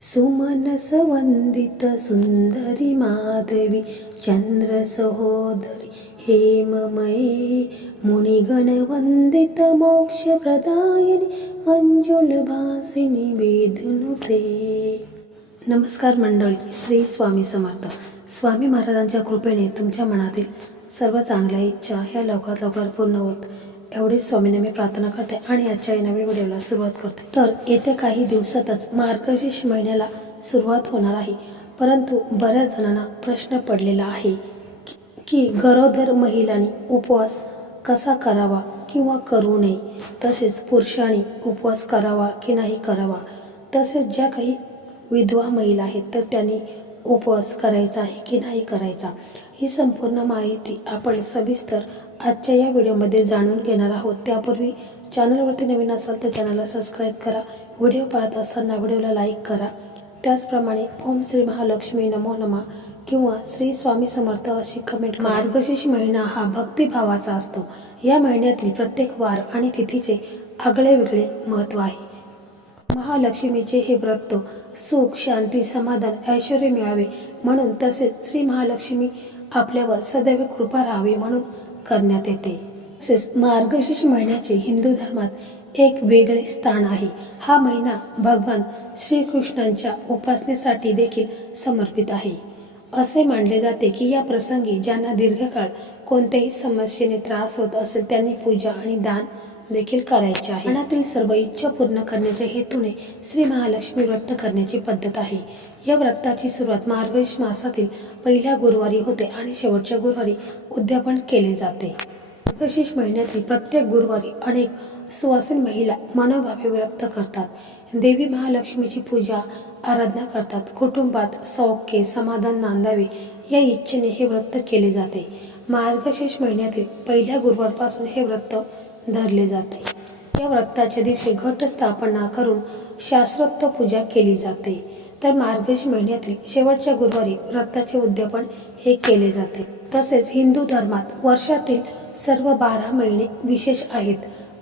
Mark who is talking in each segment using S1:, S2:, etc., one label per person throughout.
S1: सुमनसवन्दित सुन्दरि सुंदरी माधवी चंद्र हेममये मुनिगणवन्दित मोक्षप्रदायिनि मोक्ष वेदनुते नमस्कार मंडळी श्री स्वामी समर्थ। स्वामी महाराजांच्या कृपेने तुमच्या मनातील सर्व चांगल्या इच्छा ह्या लवकरात लवकर पूर्ण होत. एवढीच स्वामीने मी प्रार्थना करते आणि आजच्या नवीन व्हिडिओला सुरुवात करते. तर येत्या काही दिवसातच मार्गशीर्ष महिन्याला सुरुवात होणार आहे. परंतु बऱ्याच जणांना प्रश्न पडलेला आहे की- की गरोदर महिलांनी उपवास कसा करावा किंवा करू नये? तसेच पुरुषांनी उपवास करावा की नाही करावा? तसेच ज्या काही विधवा महिला आहेत तर त्यांनी उपवास करायचा आहे की नाही करायचा? ही संपूर्ण माहिती आपण सविस्तर आजच्या या व्हिडिओमध्ये जाणून घेणार आहोत. त्यापूर्वी चॅनलवरती नवीन असाल तर चॅनलला सबस्क्राईब करा. व्हिडिओ पाहत असताना व्हिडिओला लाईक करा. त्याचप्रमाणे ओम श्री महालक्ष्मी नमो नमा किंवा श्री स्वामी समर्थ अशी कमेंट मार्गशीर्ष महिना हा भक्तिभावाचा असतो. या महिन्यातील प्रत्येक वार आणि तिथीचे आगळे वेगळे महत्त्व आहे. महालक्ष्मीचे हे व्रत सुख शांती समाधान ऐश्वर मिळावे म्हणून तसेच श्री महालक्ष्मी आपल्यावर सदैव कृपा राहावी म्हणून करण्यात येते. तसेच मार्गशीर्ष महिन्याचे हिंदू धर्मात एक वेगळे स्थान आहे. हा महिना भगवान श्रीकृष्णांच्या उपासनेसाठी देखील समर्पित आहे. असे मानले जाते की या प्रसंगी ज्यांना दीर्घकाळ कोणत्याही समस्येने त्रास होत असेल त्यांनी पूजा आणि दान देखील करायचे आहे. मनातील सर्व इच्छा पूर्ण करण्याच्या हेतूने श्री महालक्ष्मी व्रत करण्याची पद्धत आहे. या व्रताची सुरुवात मार्गशीर्ष मासातील पहिल्या गुरुवारी होते आणि शेवटच्या गुरुवारी उद्यापन केले जाते. मार्गशीर्ष महिन्यातील प्रत्येक गुरुवारी अनेक सुवासिन महिला मनोभावे व्रत करतात. देवी महालक्ष्मीची पूजा आराधना करतात. कुटुंबात सौख्य समाधान नांदावे या इच्छेने हे व्रत केले जाते. मार्गशीर्ष महिन्यातील पहिल्या गुरुवारपासून हे व्रत धरले जाते. या व्रताच्या दिवशी घट स्थापना करून शास्त्रोक्त पूजा केली जाते. तर मार्गशीर्ष महिन्यातील शेवटच्या गुरुवारी व्रताचे उद्यापन हे केले जाते. तसेच हिंदू धर्मात वर्षातील सर्व बारा महिने विशेष आहेत.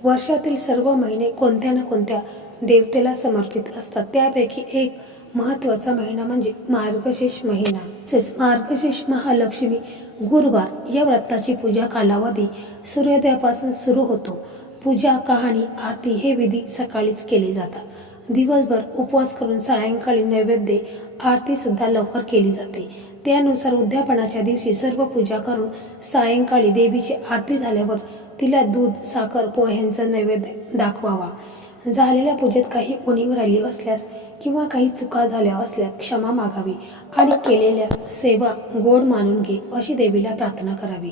S1: वर्षातील सर्व महिने कोणत्या ना कोणत्या देवतेला समर्पित असतात त्यापैकी एक महत्त्वाचा महिना म्हणजे मार्गशीर्ष महिना. तसेच मार्गशीर्ष महालक्ष्मी गुरुवार या व्रताची पूजा कालावधी सूर्योदयापासून सुरू होतो. पूजा कहाणी आरती हे विधी सकाळीच केले जातात. दिवसभर उपवास करून सायंकाळी नैवेद्य आरती सुद्धा लवकर केली जाते. त्यानुसार उद्यापनाच्या दिवशी सर्व पूजा करून सायंकाळी देवीची आरती झाल्यावर तिला दूध साखर पोह्यांचा नैवेद्य दाखवावा. झालेल्या पूजेत काही उणीव राहिली असल्यास किंवा काही चुका झाल्या असल्यास क्षमा मागावी आणि केलेल्या सेवा गोड मानून घे अशी देवीला प्रार्थना करावी.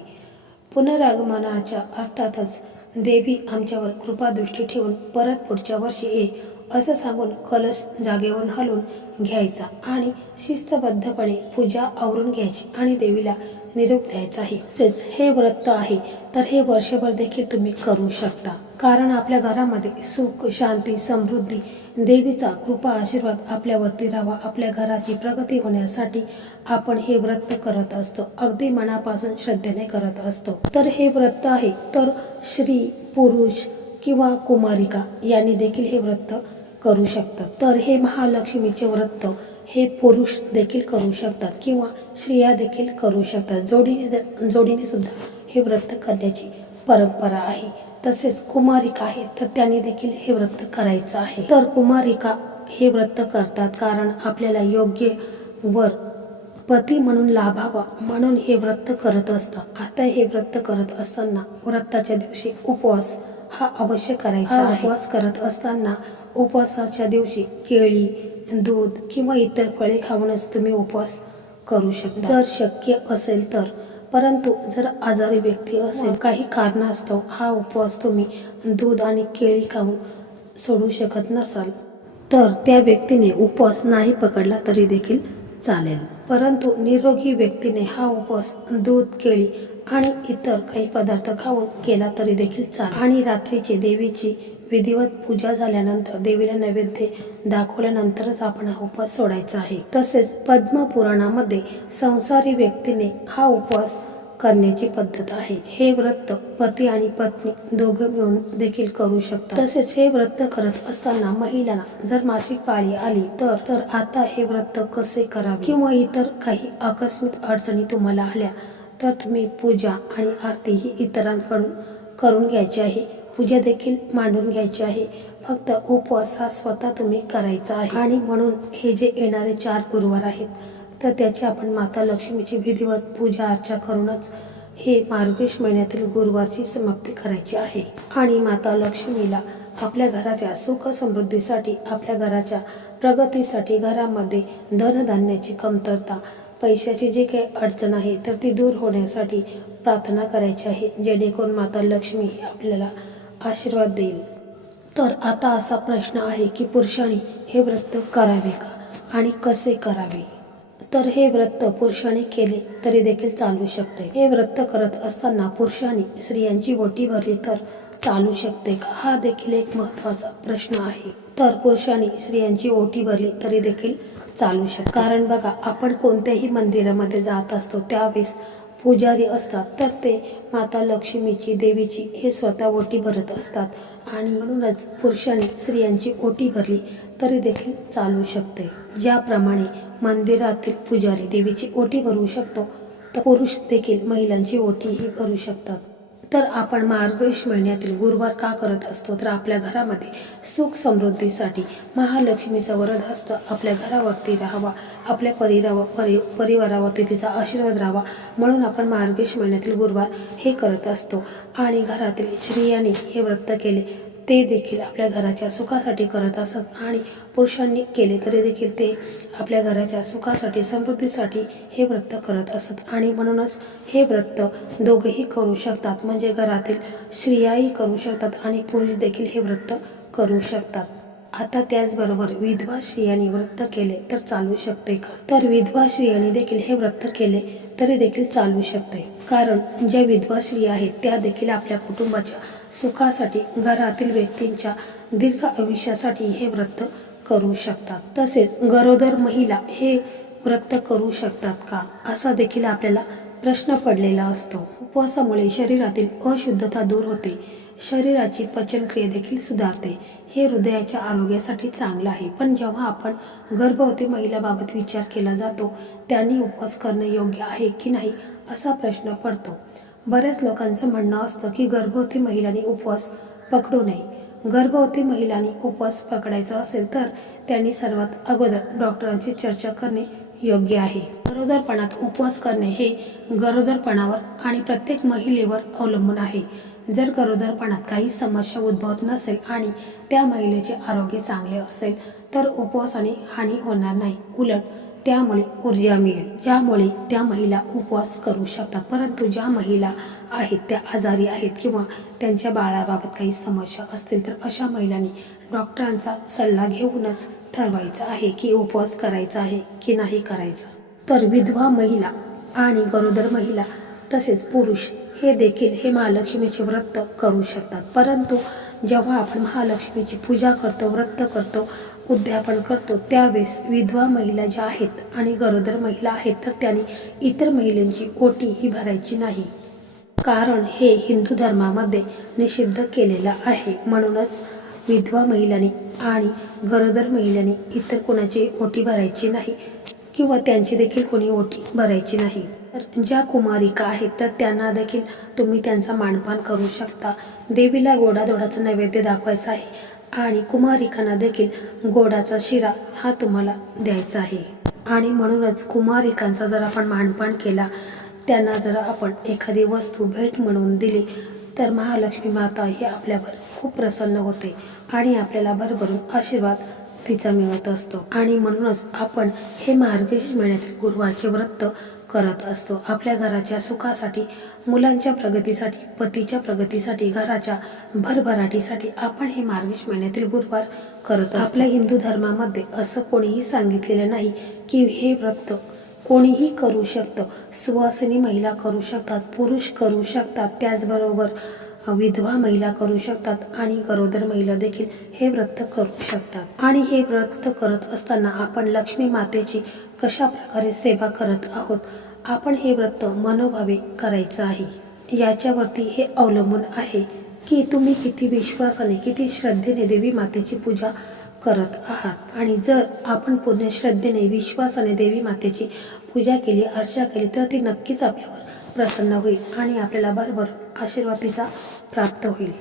S1: पुनरागमनाच्या अर्थातच देवी आमच्यावर कृपादृष्टी ठेवून परत पुढच्या वर्षी ये असं सांगून कलश जागेवरून हलवून घ्यायचा आणि शिस्तबद्धपणे पूजा आवरून घ्यायची आणि देवीला निरोप द्यायचा आहे. तसेच हे व्रत आहे तर हे वर्षभर देखील तुम्ही करू शकता. कारण आपल्या घरामध्ये सुख शांती समृद्धी देवीचा कृपा आशीर्वाद आपल्यावरती राहावा. आपल्या घराची प्रगती होण्यासाठी आपण हे व्रत करत असतो. अगदी मनापासून श्रद्धेने करत असतो. तर हे व्रत आहे तर श्री पुरुष किंवा कुमारिका यांनी देखील हे व्रत करू शकतात. तर हे महालक्ष्मीचे व्रत हे पुरुष देखील करू शकतात किंवा स्त्रिया देखील करू शकतात. जोडीने जोडीने सुद्धा हे व्रत करण्याची परंपरा आहे. तसेच कुमारिका आहेत तर त्यांनी देखील हे व्रत करायचं आहे. तर कुमारिका हे व्रत करतात कारण आपल्याला योग्य वर पती म्हणून लाभावा म्हणून हे व्रत करत असतात. आता हे व्रत करत असताना व्रताच्या दिवशी उपवास हा अवश्य करायचा आहे. उपवास करत असताना उपवासाच्या दिवशी केळी दूध किंवा इतर फळे खाऊनच तुम्ही उपवास करू शकता. जर शक्य असेल तर परंतु जर आजारी व्यक्ती असेल काही कारणास्तव हा उपवास तुम्ही दूध आणि केळी खाऊन सोडू शकत नसाल तर त्या व्यक्तीने उपवास नाही पकडला तरी देखील चालेल. परंतु निरोगी व्यक्तीने हा उपवास दूध केळी आणि इतर काही पदार्थ खाऊन केला तरी देखील चालेल. आणि रात्रीची देवीची विधिवत पूजा झाल्यानंतर देवीला नैवेद्य दाखवल्यानंतरच आपण हा उपवास सोडायचा आहे. तसेच पद्मपुराणामध्ये संसारी व्यक्तीने हा उपवास करण्याची पद्धत आहे. हे व्रत पती आणि पत्नी दोघं मिळून देखील करू शकतात. तसेच हे व्रत करत असताना महिलांना जर मासिक पाळी आली तर तर आता हे व्रत कसे करावे? किंवा इतर काही आकस्मिक अडचणी तुम्हाला आल्या तर तुम्ही पूजा आणि आरती ही इतरांकडून करून घ्यायची आहे. पूजा देखील मांडून घ्यायची आहे. फक्त उपवास हा स्वतः तुम्ही करायचा आहे. आणि म्हणून हे जे येणारे चार गुरुवार आहेत तर त्याची आपण माता लक्ष्मीची विधिवत पूजा अर्चा करूनच हे मार्गेश महिन्यातील गुरुवारची समाप्ती करायची आहे. आणि माता लक्ष्मीला आपल्या घराच्या सुख समृद्धीसाठी आपल्या घराच्या प्रगतीसाठी घरामध्ये धनधान्याची कमतरता पैशाची जी काही अडचण आहे तर ती दूर होण्यासाठी प्रार्थना करायची आहे जेणेकरून माता लक्ष्मी आपल्याला आशीर्वाद देईल. तर आता असा प्रश्न आहे की पुरुषांनी हे व्रत करावे का? आणि कसे करावे? तर हे व्रत पुरुषाने केले तरी देखील चालू शकते. हे व्रत करत असताना पुरुषांनी स्त्रियांची ओटी भरली तर चालू शकते का? हा देखील एक महत्त्वाचा प्रश्न आहे. तर पुरुषांनी स्त्रियांची ओटी भरली तरी देखील चालू शकते. कारण बघा आपण कोणत्याही मंदिरामध्ये जात असतो त्यावेळेस पुजारी असतात तर ते माता लक्ष्मीची देवीची हे स्वतः ओटी भरत असतात आणि म्हणूनच पुरुषांनी स्त्रियांची ओटी भरली तरी देखील चालू शकते. ज्याप्रमाणे मंदिरातील पुजारी देवीची ओटी भरू शकतो तर पुरुष देखील महिलांची ओटी ही भरू शकतात. तर आपण मार्गशीर्ष महिन्यातील गुरुवार का करत असतो तर आपल्या घरामध्ये सुख समृद्धीसाठी महालक्ष्मीचा वरद असतं आपल्या घरावरती राहावा आपल्या परिरावा परि परिवारावरती तिचा आशीर्वाद राहावा म्हणून आपण मार्गशीर्ष महिन्यातील गुरुवार हे करत असतो. आणि घरातील स्त्रियांनी हे व्रत केले. ते देखील आपल्या घराच्या सुखासाठी करत असत आणि पुरुषांनी केले तरी देखील ते आपल्या घराच्या सुखासाठी समृद्धीसाठी हे व्रत करत असत. आणि म्हणूनच हे व्रत दोघेही करू शकतात. म्हणजे घरातील स्त्रियाही करू शकतात आणि पुरुष देखील हे व्रत करू शकतात. आता त्याचबरोबर विधवा स्त्रियांनी व्रत केले तर चालू शकते का? तर विधवा स्त्रियांनी देखील हे व्रत केले तरी देखील चालू शकते. कारण ज्या विधवा स्त्रिया आहेत त्या देखील आपल्या कुटुंबाच्या सुखासाठी घरातील व्यक्तींच्या दीर्घ आयुष्यासाठी हे व्रत करू शकतात. तसेच गरोदर महिला हे व्रत करू शकतात का? असा देखील आपल्याला प्रश्न पडलेला असतो. उपवासामुळे शरीरातील अशुद्धता दूर होते. शरीराची पचनक्रिया देखील सुधारते. हे हृदयाच्या आरोग्यासाठी चांगलं आहे. पण जेव्हा आपण गर्भवती महिलाबाबत विचार केला जातो त्यांनी उपवास करणे योग्य आहे की नाही असा प्रश्न पडतो. बऱ्याच लोकांचं म्हणणं असतं की गर्भवती महिलांनी उपवास पकडू नये. गर्भवती महिलांनी उपवास पकडायचा असेल तर त्यांनी सर्वात अगोदर डॉक्टरांची चर्चा करणे योग्य आहे. गरोदरपणात उपवास करणे हे गरोदरपणावर आणि प्रत्येक महिलेवर अवलंबून आहे. जर गरोदरपणात काही समस्या उद्भवत नसेल आणि त्या महिलेचे आरोग्य चांगले असेल तर उपवासाने हानी होणार नाही. उलट त्यामुळे ऊर्जा मिळेल. ज्यामुळे त्या महिला उपवास करू शकतात. परंतु ज्या महिला आहेत त्या आजारी आहेत किंवा त्यांच्या बाळाबाबत काही समस्या असतील तर अशा महिलांनी डॉक्टरांचा सल्ला घेऊनच ठरवायचा आहे की उपवास करायचा आहे की नाही करायचा. तर विधवा महिला आणि गरोदर महिला तसेच पुरुष हे देखील हे महालक्ष्मीचे व्रत करू शकतात. परंतु जेव्हा आपण महालक्ष्मीची पूजा करतो व्रत करतो उद्यापन करतो. त्यावेळेस विधवा महिला ज्या आहेत आणि गरोदर महिला आहेत तर त्यांनी इतर महिलांची ओटी ही भरायची नाही. कारण हे हिंदू धर्मामध्ये निषिद्ध केलेलं आहे. म्हणूनच विधवा महिलांनी आणि गरोदर महिलांनी इतर कोणाची ओटी भरायची नाही किंवा त्यांची देखील कोणी ओटी भरायची नाही. तर ज्या कुमारिका आहेत तर त्यांना देखील तुम्ही त्यांचा मानपान करू शकता. देवीला गोडाधोडाचा नैवेद्य दाखवायचा आहे. आणि कुमारिकांना देखील गोडाचा शिरा हा तुम्हाला द्यायचा आहे. आणि म्हणूनच कुमारिकांचा जर आपण मानपान केला त्यांना जर आपण एखादी वस्तू भेट म्हणून दिली तर महालक्ष्मी माता ही आपल्यावर खूप प्रसन्न होते आणि आपल्याला भरभरून आशीर्वाद तिचा मिळत असतो. आणि म्हणूनच आपण हे मार्गशीर्ष महिन्यातील गुरुवारचे व्रत करत असतो. आपल्या घराच्या सुखासाठी मुलांच्या प्रगतीसाठी पतीच्या प्रगतीसाठी घराच्या भरभराटीसाठी आपण हे मार्गशीर्ष महिन्यातील गुरुवार करत आपल्या हिंदू धर्मामध्ये असं कोणीही सांगितलेलं नाही की हे व्रत कोणीही करू शकतं. सुवासिनी महिला करू शकतात पुरुष करू शकतात. त्याचबरोबर विधवा महिला करू शकतात आणि गरोदर महिला देखील हे व्रत करू शकतात. आणि हे व्रत करत असताना आपण लक्ष्मी मातेची कशा प्रकारे सेवा करत आहोत आपण हे व्रत मनोभावे करायचं आहे. याच्यावरती हे अवलंबून आहे. की तुम्ही किती विश्वासाने किती श्रद्धेने देवी मातेची पूजा करत आहात. आणि जर आपण पूर्ण श्रद्धेने विश्वासाने देवी मातेची पूजा केली अर्चा केली तर ती नक्कीच आपल्यावर प्रसन्न होईल आणि आपल्याला भरभर आशीर्वाद तिचा प्राप्त होईल.